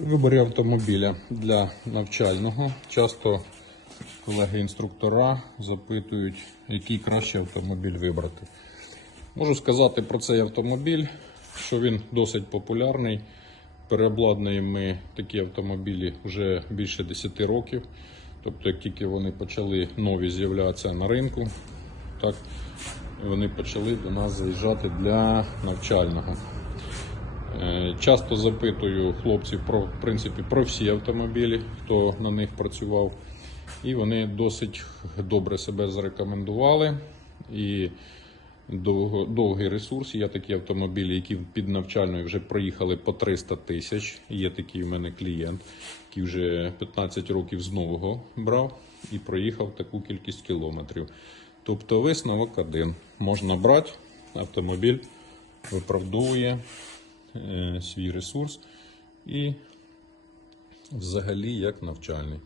Виборі автомобіля для навчального часто колеги-інструктора запитують, який краще автомобіль вибрати. Можу сказати про цей автомобіль, що він досить популярний. Переобладнуємо ми такі автомобілі вже більше 10 років. Тобто, як тільки вони почали нові з'являтися на ринку, так вони почали до нас заїжджати для навчального. Е, Часто запитую хлопців про, в принципі, про всі автомобілі, хто на них працював. І вони досить добре себе зарекомендували. І довгий ресурс. Є такі автомобілі, які під навчальною вже проїхали по 300 тисяч. Є такий у мене клієнт, який вже 15 років з нового брав і проїхав таку кількість кілометрів. Тобто висновок один. Можна брати автомобіль, виправдовує свій ресурс і взагалі як навчальний.